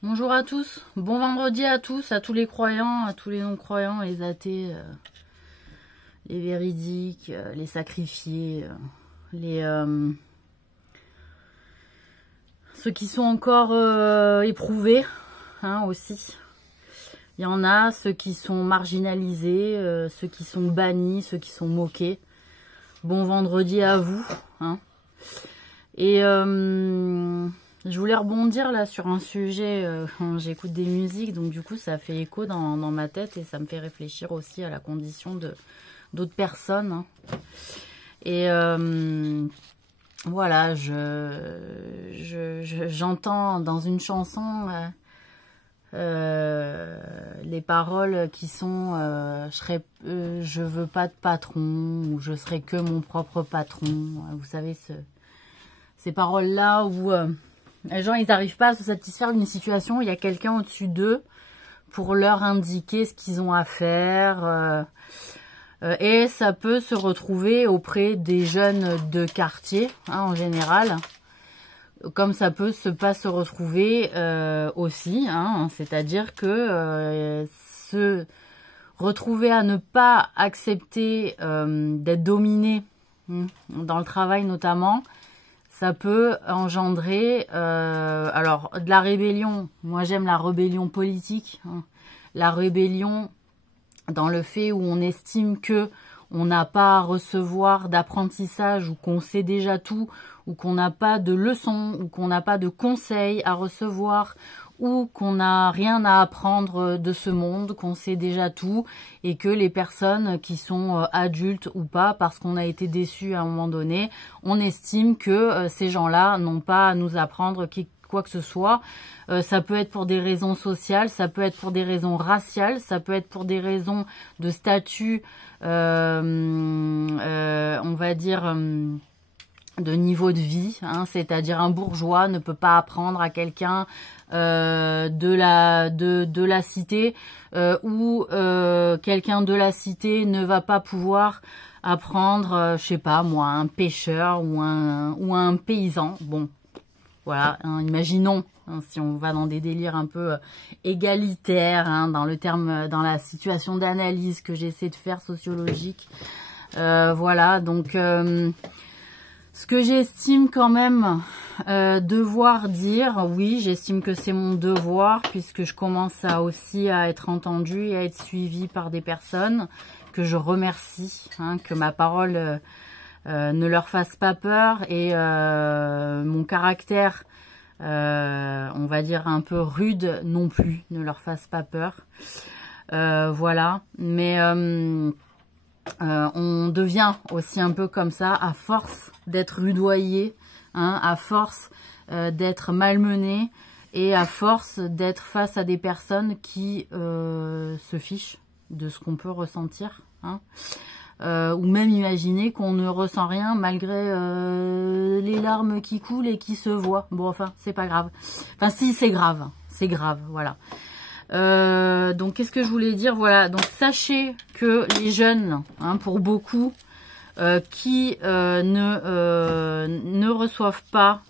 Bonjour à tous, bon vendredi à tous les croyants, à tous les non-croyants, les athées, les véridiques, les sacrifiés, ceux qui sont encore éprouvés, hein, aussi. Il y en a, ceux qui sont marginalisés, ceux qui sont bannis, ceux qui sont moqués. Bon vendredi à vous, hein. Et je voulais rebondir là sur un sujet quand j'écoute des musiques, donc du coup ça fait écho dans ma tête et ça me fait réfléchir aussi à la condition d'autres personnes, hein. Et voilà, j'entends dans une chanson les paroles qui sont je veux pas de patron, ou je serai que mon propre patron. Vous savez, ces paroles-là où les gens, ils n'arrivent pas à se satisfaire d'une situation, il y a quelqu'un au-dessus d'eux pour leur indiquer ce qu'ils ont à faire. Et ça peut se retrouver auprès des jeunes de quartier, hein, en général. Comme ça peut pas se retrouver aussi, hein, c'est-à-dire que se retrouver à ne pas accepter d'être dominé, dans le travail notamment, ça peut engendrer alors de la rébellion. Moi j'aime la rébellion politique, hein. La rébellion dans le fait où on estime que on n'a pas à recevoir d'apprentissage, ou qu'on sait déjà tout, ou qu'on n'a pas de leçons, ou qu'on n'a pas de conseils à recevoir, ou qu'on n'a rien à apprendre de ce monde, qu'on sait déjà tout, et que les personnes qui sont adultes ou pas, parce qu'on a été déçus à un moment donné, on estime que ces gens-là n'ont pas à nous apprendre quoi que ce soit. Ça peut être pour des raisons sociales, ça peut être pour des raisons raciales, ça peut être pour des raisons de statut, on va dire, de niveau de vie, hein, c'est-à-dire un bourgeois ne peut pas apprendre à quelqu'un de la cité, ou quelqu'un de la cité ne va pas pouvoir apprendre, je sais pas moi, un pêcheur ou un paysan. Bon, voilà, hein, imaginons, hein, si on va dans des délires un peu égalitaires, hein, dans la situation d'analyse que j'essaie de faire sociologique. Voilà, donc ce que j'estime quand même devoir dire, oui, j'estime que c'est mon devoir, puisque je commence aussi à être entendue et à être suivie par des personnes que je remercie, hein, que ma parole ne leur fasse pas peur, et mon caractère, on va dire un peu rude non plus, ne leur fasse pas peur. Voilà, mais on devient aussi un peu comme ça à force d'être rudoyé, hein, à force d'être malmené, et à force d'être face à des personnes qui se fichent de ce qu'on peut ressentir, hein. Ou même imaginer qu'on ne ressent rien malgré les larmes qui coulent et qui se voient. Bon, enfin, c'est pas grave. Enfin, si, c'est grave, voilà. Donc, qu'est-ce que je voulais dire? Voilà, donc sachez que les jeunes, hein, pour beaucoup, qui ne reçoivent pas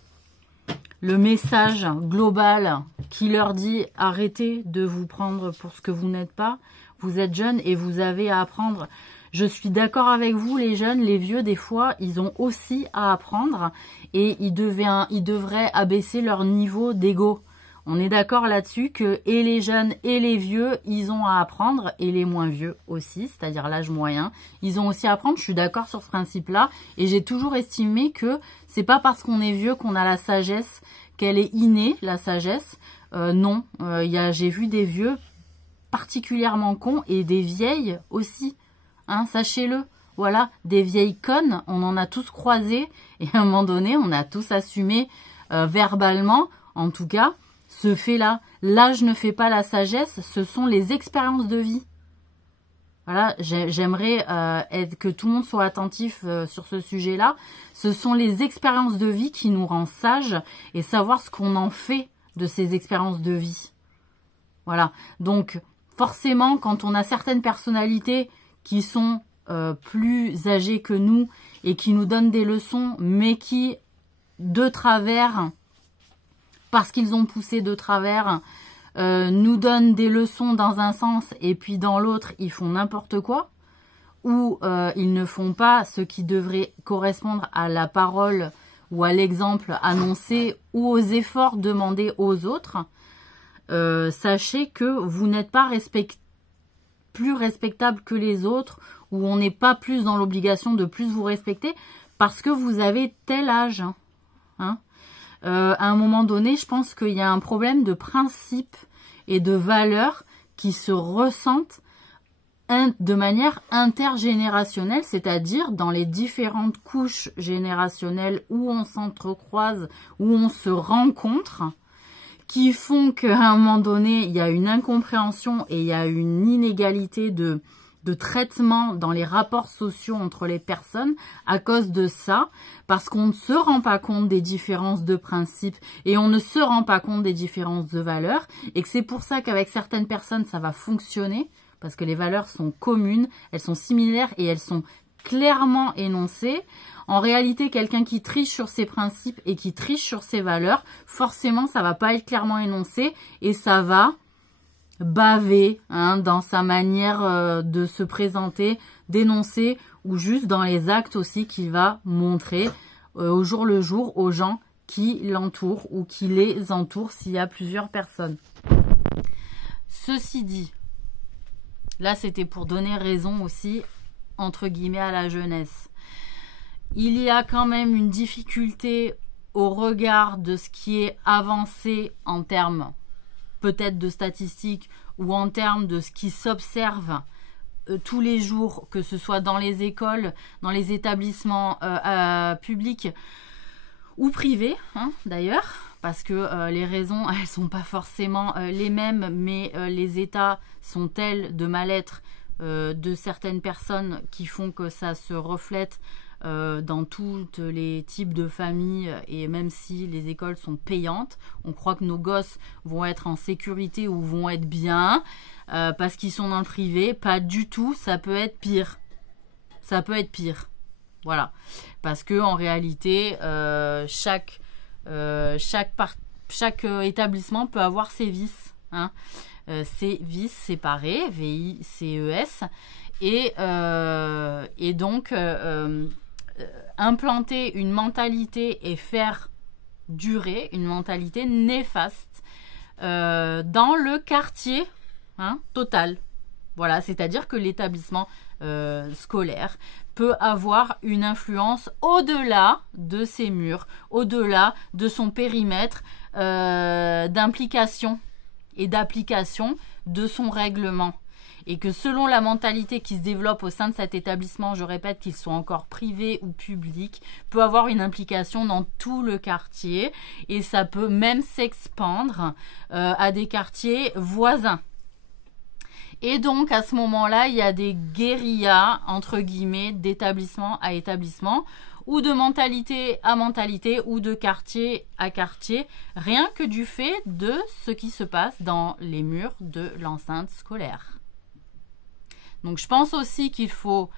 le message global qui leur dit « Arrêtez de vous prendre pour ce que vous n'êtes pas, vous êtes jeunes et vous avez à apprendre ». Je suis d'accord avec vous, les jeunes, les vieux, des fois, ils ont aussi à apprendre, et ils devraient abaisser leur niveau d'ego. On est d'accord là-dessus que et les jeunes et les vieux, ils ont à apprendre, et les moins vieux aussi, c'est-à-dire l'âge moyen, ils ont aussi à apprendre. Je suis d'accord sur ce principe-là, et j'ai toujours estimé que c'est pas parce qu'on est vieux qu'on a la sagesse, qu'elle est innée, la sagesse. Non, j'ai vu des vieux particulièrement cons, et des vieilles aussi. Hein, sachez-le, voilà, des vieilles connes, on en a tous croisé, et à un moment donné, on a tous assumé verbalement, en tout cas, ce fait-là. L'âge ne fait pas la sagesse, ce sont les expériences de vie. Voilà, j'aimerais que tout le monde soit attentif sur ce sujet-là. Ce sont les expériences de vie qui nous rendent sages, et savoir ce qu'on en fait de ces expériences de vie. Voilà, donc forcément, quand on a certaines personnalités qui sont plus âgés que nous et qui nous donnent des leçons, mais qui, de travers, parce qu'ils ont poussé de travers, nous donnent des leçons dans un sens et puis dans l'autre, ils font n'importe quoi, ou ils ne font pas ce qui devrait correspondre à la parole ou à l'exemple annoncé ou aux efforts demandés aux autres, sachez que vous n'êtes pas plus respectable que les autres, ou on n'est pas plus dans l'obligation de plus vous respecter parce que vous avez tel âge. Hein. À un moment donné, je pense qu'il y a un problème de principe et de valeurs qui se ressentent de manière intergénérationnelle, c'est-à-dire dans les différentes couches générationnelles où on s'entrecroise, où on se rencontre, qui font qu'à un moment donné, il y a une incompréhension et il y a une inégalité de traitement dans les rapports sociaux entre les personnes à cause de ça, parce qu'on ne se rend pas compte des différences de principes et on ne se rend pas compte des différences de valeurs, et que c'est pour ça qu'avec certaines personnes, ça va fonctionner, parce que les valeurs sont communes, elles sont similaires et elles sont clairement énoncées. En réalité, quelqu'un qui triche sur ses principes et qui triche sur ses valeurs, forcément, ça va pas être clairement énoncé et ça va baver dans sa manière de se présenter, d'énoncer, ou juste dans les actes aussi qu'il va montrer au jour le jour aux gens qui l'entourent ou qui les entourent s'il y a plusieurs personnes. Ceci dit, là c'était pour donner raison aussi entre guillemets à la jeunesse. Il y a quand même une difficulté au regard de ce qui est avancé en termes peut-être de statistiques ou en termes de ce qui s'observe tous les jours, que ce soit dans les écoles, dans les établissements publics ou privés, d'ailleurs, parce que les raisons, elles sont pas forcément les mêmes, mais les états sont tels de mal-être de certaines personnes qui font que ça se reflète dans tous les types de familles, et même si les écoles sont payantes, on croit que nos gosses vont être en sécurité ou vont être bien parce qu'ils sont dans le privé. Pas du tout, ça peut être pire. Ça peut être pire. Voilà. Parce que en réalité, chaque établissement peut avoir ses vices. Ses vices séparés, V-I-C-E-S. Et donc, implanter une mentalité et faire durer une mentalité néfaste dans le quartier total. Voilà, c'est-à-dire que l'établissement scolaire peut avoir une influence au-delà de ses murs, au-delà de son périmètre d'implication et d'application de son règlement. Et que selon la mentalité qui se développe au sein de cet établissement, je répète qu'il soit encore privé ou public, peut avoir une implication dans tout le quartier, et ça peut même s'expandre à des quartiers voisins. Et donc à ce moment-là, il y a des guérillas, entre guillemets, d'établissement à établissement, ou de mentalité à mentalité, ou de quartier à quartier, rien que du fait de ce qui se passe dans les murs de l'enceinte scolaire. Donc je pense aussi qu'il faut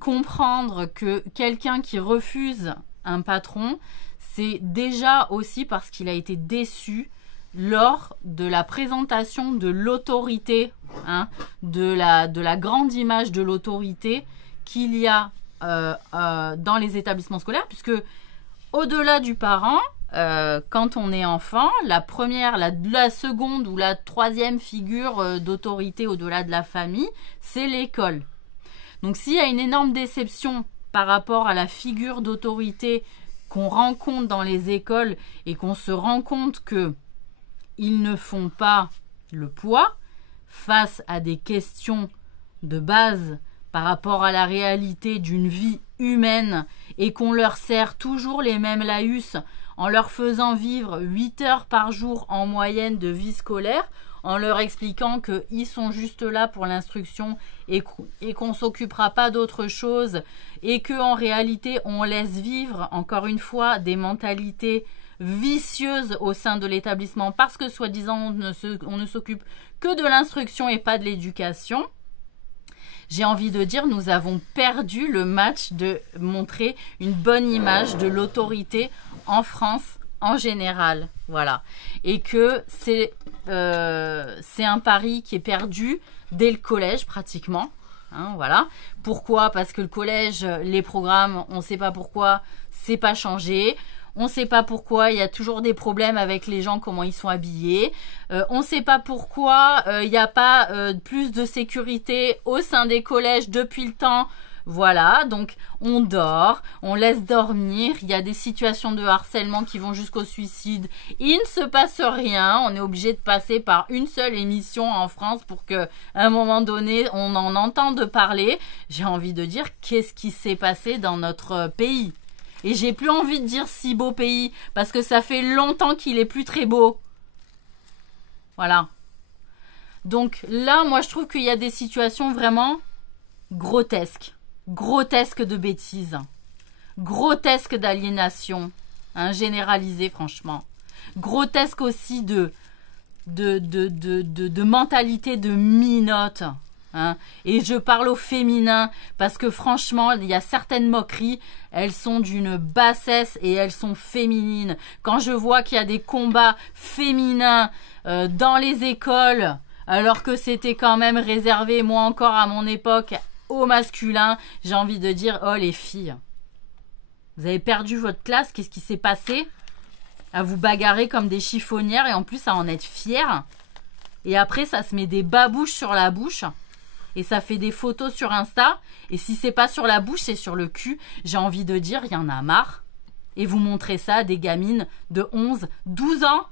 comprendre que quelqu'un qui refuse un patron, c'est déjà aussi parce qu'il a été déçu lors de la présentation de l'autorité, de la grande image de l'autorité qu'il y a dans les établissements scolaires, puisque au-delà du parent, quand on est enfant, la première, la seconde ou la troisième figure d'autorité au-delà de la famille, c'est l'école. Donc s'il y a une énorme déception par rapport à la figure d'autorité qu'on rencontre dans les écoles et qu'on se rend compte que ils ne font pas le poids face à des questions de base par rapport à la réalité d'une vie humaine, et qu'on leur sert toujours les mêmes laïus en leur faisant vivre 8 heures par jour en moyenne de vie scolaire, en leur expliquant qu'ils sont juste là pour l'instruction et qu'on ne s'occupera pas d'autre chose, et qu'en réalité on laisse vivre encore une fois des mentalités vicieuses au sein de l'établissement parce que soi-disant on ne s'occupe que de l'instruction et pas de l'éducation. J'ai envie de dire, nous avons perdu le match de montrer une bonne image de l'autorité en France en général, voilà. Et que c'est un pari qui est perdu dès le collège pratiquement. Hein, voilà. Pourquoi? Parce que le collège, les programmes, on ne sait pas pourquoi, c'est pas changé. On ne sait pas pourquoi, il y a toujours des problèmes avec les gens, comment ils sont habillés. On ne sait pas pourquoi il n'y a pas plus de sécurité au sein des collèges depuis le temps. Voilà, donc on dort, on laisse dormir, il y a des situations de harcèlement qui vont jusqu'au suicide. Il ne se passe rien, on est obligé de passer par une seule émission en France pour que, à un moment donné, on en entende parler. J'ai envie de dire, qu'est-ce qui s'est passé dans notre pays? Et j'ai plus envie de dire si beau pays, parce que ça fait longtemps qu'il est plus très beau. Voilà. Donc là, moi, je trouve qu'il y a des situations vraiment grotesques. Grotesques de bêtises. Grotesques d'aliénation. Hein, généralisée, franchement. Grotesque aussi de mentalité de minote. Hein. Et je parle au féminin parce que franchement, il y a certaines moqueries, elles sont d'une bassesse et elles sont féminines. Quand je vois qu'il y a des combats féminins dans les écoles, alors que c'était quand même réservé, moi encore à mon époque, aux masculins, j'ai envie de dire, oh les filles, vous avez perdu votre classe, qu'est-ce qui s'est passé? À vous bagarrer comme des chiffonnières et en plus à en être fières. Et après, ça se met des babouches sur la bouche. Et ça fait des photos sur Insta. Et si c'est pas sur la bouche, c'est sur le cul. J'ai envie de dire, il y en a marre. Et vous montrez ça à des gamines de 11, 12 ans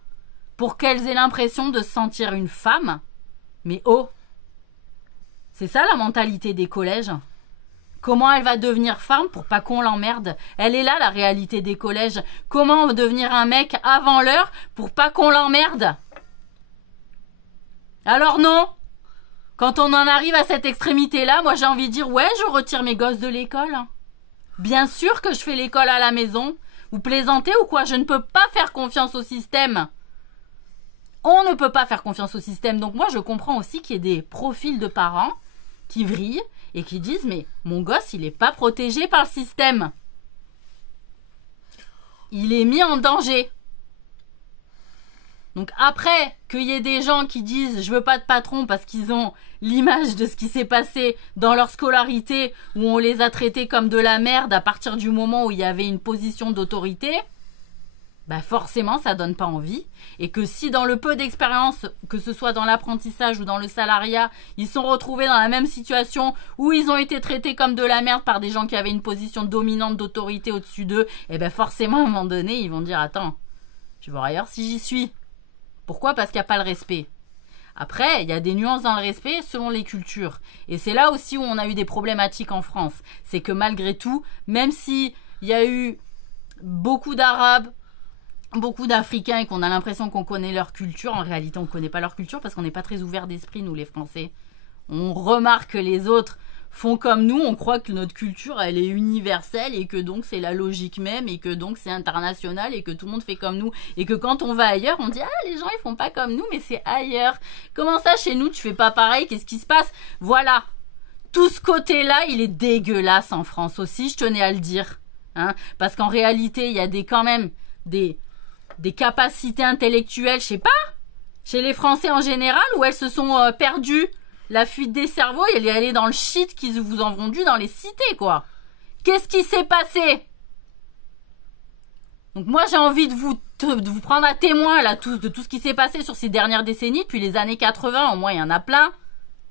pour qu'elles aient l'impression de se sentir une femme. Mais oh, c'est ça la mentalité des collèges. Comment elle va devenir femme pour pas qu'on l'emmerde? Elle est là la réalité des collèges. Comment devenir un mec avant l'heure pour pas qu'on l'emmerde? Alors non. Quand on en arrive à cette extrémité-là, moi j'ai envie de dire, ouais, je retire mes gosses de l'école. Bien sûr que je fais l'école à la maison. Vous plaisantez ou quoi? Je ne peux pas faire confiance au système. On ne peut pas faire confiance au système. Donc moi je comprends aussi qu'il y ait des profils de parents qui vrillent et qui disent, mais mon gosse, il n'est pas protégé par le système. Il est mis en danger. Donc après, qu'il y ait des gens qui disent je veux pas de patron parce qu'ils ont l'image de ce qui s'est passé dans leur scolarité où on les a traités comme de la merde à partir du moment où il y avait une position d'autorité, bah forcément ça donne pas envie. Et que si dans le peu d'expérience, que ce soit dans l'apprentissage ou dans le salariat, ils sont retrouvés dans la même situation où ils ont été traités comme de la merde par des gens qui avaient une position dominante d'autorité au-dessus d'eux, et ben forcément à un moment donné ils vont dire attends, je vais voir ailleurs si j'y suis. Pourquoi? Parce qu'il n'y a pas le respect. Après, il y a des nuances dans le respect selon les cultures. Et c'est là aussi où on a eu des problématiques en France. C'est que malgré tout, même s'il y a eu beaucoup d'Arabes, beaucoup d'Africains et qu'on a l'impression qu'on connaît leur culture, en réalité on ne connaît pas leur culture parce qu'on n'est pas très ouverts d'esprit, nous les Français. On remarque que les autres font comme nous, on croit que notre culture elle est universelle et que donc c'est la logique même et que donc c'est international et que tout le monde fait comme nous et que quand on va ailleurs on dit ah les gens ils font pas comme nous mais c'est ailleurs. Comment ça chez nous tu fais pas pareil, qu'est-ce qui se passe? Voilà, tout ce côté là il est dégueulasse en France aussi, je tenais à le dire, hein, parce qu'en réalité il y a quand même des capacités intellectuelles, je sais pas, chez les Français en général où elles se sont perdues. La fuite des cerveaux, elle est allée dans le shit qu'ils vous ont vendu dans les cités, quoi. Qu'est-ce qui s'est passé? Donc moi, j'ai envie de vous prendre à témoin, là, de tout ce qui s'est passé sur ces dernières décennies, depuis les années 80, au moins, il y en a plein,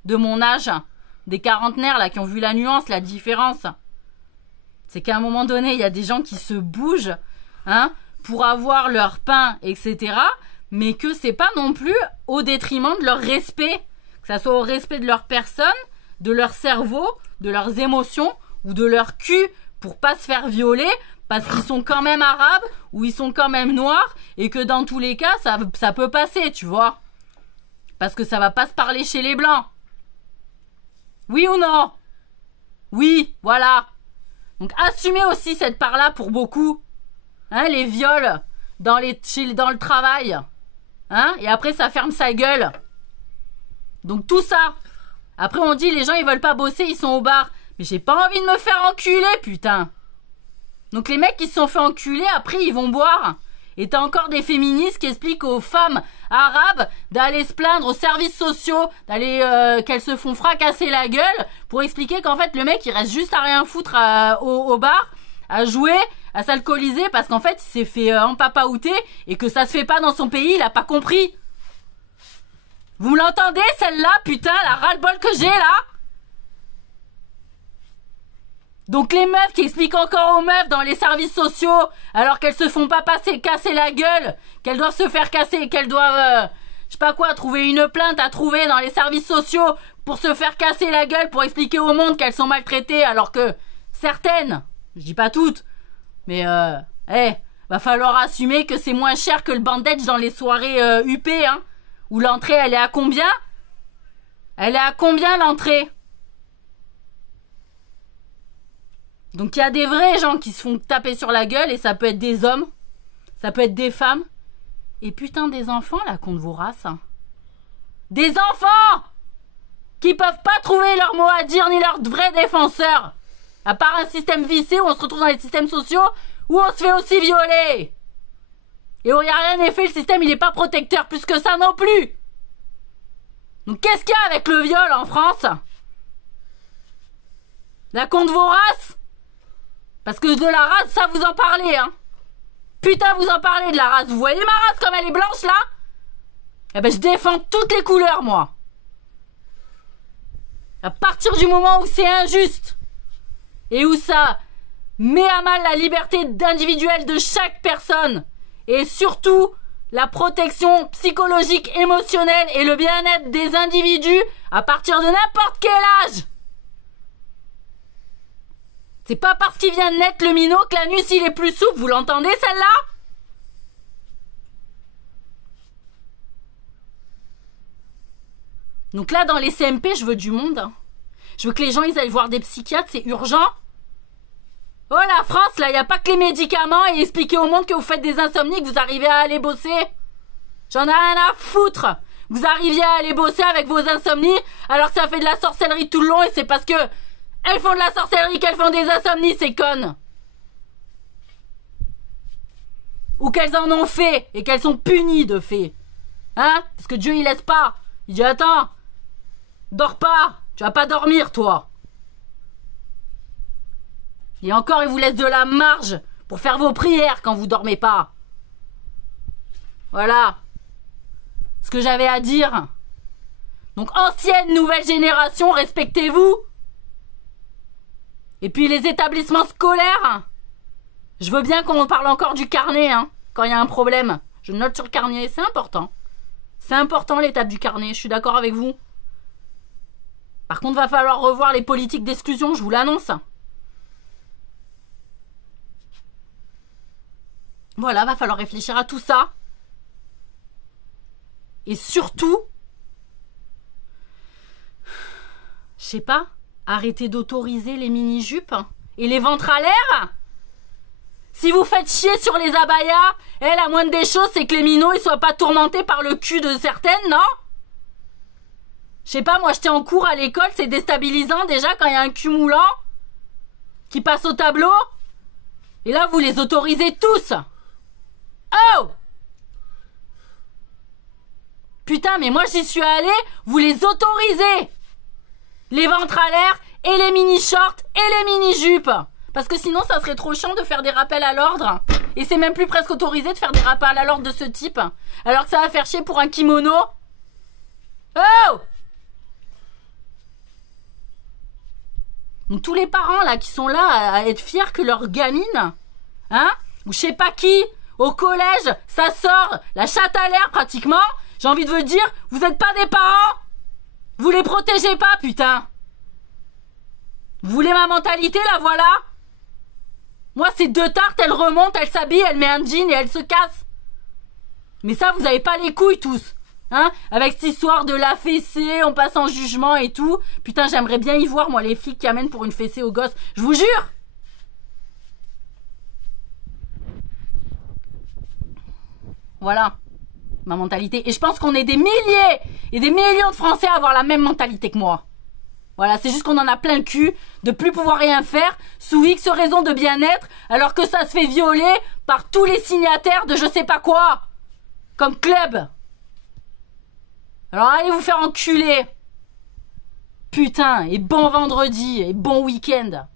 de mon âge, des quarantenaires, là, qui ont vu la nuance, la différence. C'est qu'à un moment donné, il y a des gens qui se bougent, hein, pour avoir leur pain, etc., mais que c'est pas non plus au détriment de leur respect. Que ça soit au respect de leur personne, de leur cerveau, de leurs émotions ou de leur cul pour pas se faire violer parce qu'ils sont quand même arabes ou ils sont quand même noirs et que dans tous les cas ça peut passer, tu vois. Parce que ça va pas se parler chez les blancs. Oui ou non? Oui, voilà. Donc assumez aussi cette part-là pour beaucoup. Hein, les viols dans le travail. Hein, et après ça ferme sa gueule. Donc tout ça. Après on dit les gens ils veulent pas bosser, ils sont au bar. Mais j'ai pas envie de me faire enculer, putain. Donc les mecs qui se sont fait enculer, après ils vont boire. Et t'as encore des féministes qui expliquent aux femmes arabes d'aller se plaindre aux services sociaux, d'aller qu'elles se font fracasser la gueule, pour expliquer qu'en fait le mec il reste juste à rien foutre au bar, à jouer, à s'alcooliser, parce qu'en fait il s'est fait empapaouter et que ça se fait pas dans son pays, il a pas compris. Vous me l'entendez celle-là, putain, la ras-le-bol que j'ai là? Donc les meufs qui expliquent encore aux meufs dans les services sociaux, alors qu'elles se font pas casser la gueule, qu'elles doivent se faire casser, qu'elles doivent, je sais pas quoi, trouver une plainte à trouver dans les services sociaux pour se faire casser la gueule, pour expliquer au monde qu'elles sont maltraitées, alors que certaines, je dis pas toutes, mais va falloir assumer que c'est moins cher que le bandage dans les soirées UP, hein, où l'entrée elle est à combien? Elle est à combien l'entrée? Donc il y a des vrais gens qui se font taper sur la gueule, et ça peut être des hommes, ça peut être des femmes, et putain des enfants là contre vos races. Hein. Des enfants qui peuvent pas trouver leur mot à dire ni leur vrai défenseur, à part un système vicié où on se retrouve dans les systèmes sociaux où on se fait aussi violer. Et où il n'y a rien n'est fait, le système il est pas protecteur plus que ça non plus. Donc qu'est-ce qu'il y a avec le viol en France? La contre vos races? Parce que de la race, ça vous en parlez, hein. Putain, vous en parlez de la race. Vous voyez ma race comme elle est blanche, là? Eh ben, je défends toutes les couleurs, moi. À partir du moment où c'est injuste, et où ça met à mal la liberté individuelle de chaque personne, et surtout, la protection psychologique, émotionnelle et le bien-être des individus, à partir de n'importe quel âge. C'est pas parce qu'il vient de naître le minot que l'anus il est plus souple, vous l'entendez celle-là? Donc là dans les CMP je veux du monde. Hein. Je veux que les gens ils aillent voir des psychiatres, c'est urgent. Oh la France là, y a pas que les médicaments et expliquer au monde que vous faites des insomnies, que vous arrivez à aller bosser. J'en ai rien à foutre. Vous arriviez à aller bosser avec vos insomnies alors que ça fait de la sorcellerie tout le long et c'est parce que elles font de la sorcellerie qu'elles font des insomnies, ces connes. Ou qu'elles en ont fait et qu'elles sont punies de fait. Hein? Parce que Dieu il laisse pas. Il dit attends, dors pas, tu vas pas dormir toi. Et encore il vous laisse de la marge pour faire vos prières quand vous dormez pas. Voilà ce que j'avais à dire. Donc ancienne, nouvelle génération, respectez-vous. Et puis les établissements scolaires, je veux bien qu'on parle encore du carnet, hein, quand il y a un problème. Je note sur le carnet, c'est important. C'est important l'étape du carnet, je suis d'accord avec vous. Par contre, va falloir revoir les politiques d'exclusion, je vous l'annonce. Voilà, va falloir réfléchir à tout ça. Et surtout, je sais pas, arrêtez d'autoriser les mini-jupes et les ventres à l'air. Si vous faites chier sur les abayas, la moindre des choses, c'est que les minots ils soient pas tourmentés par le cul de certaines, non? Je sais pas, moi j'étais en cours à l'école, c'est déstabilisant déjà quand il y a un cul moulant qui passe au tableau. Et là, vous les autorisez tous. Oh! Putain, mais moi j'y suis allée, vous les autorisez. Les ventres à l'air, et les mini-shorts, et les mini-jupes. Parce que sinon, ça serait trop chiant de faire des rappels à l'ordre. Et c'est même plus presque autorisé de faire des rappels à l'ordre de ce type. Alors que ça va faire chier pour un kimono. Oh! Donc tous les parents là qui sont là à être fiers que leur gamine, hein, ou je sais pas qui, au collège, ça sort la chatte à l'air pratiquement, j'ai envie de vous dire, vous êtes pas des parents. Vous les protégez pas, putain. Vous voulez ma mentalité, la voilà. Moi, c'est deux tartes, elle remonte, elle s'habille, elle met un jean et elle se casse. Mais ça, vous avez pas les couilles, tous. Hein? Avec cette histoire de la fessée, on passe en jugement et tout. Putain, j'aimerais bien y voir, moi, les filles qui amènent pour une fessée aux gosses. Je vous jure. Voilà. Ma mentalité. Et je pense qu'on est des milliers et des millions de Français à avoir la même mentalité que moi. Voilà, c'est juste qu'on en a plein le cul de plus pouvoir rien faire sous X raison de bien-être alors que ça se fait violer par tous les signataires de je sais pas quoi. Comme club. Alors allez vous faire enculer. Putain, et bon vendredi, et bon week-end.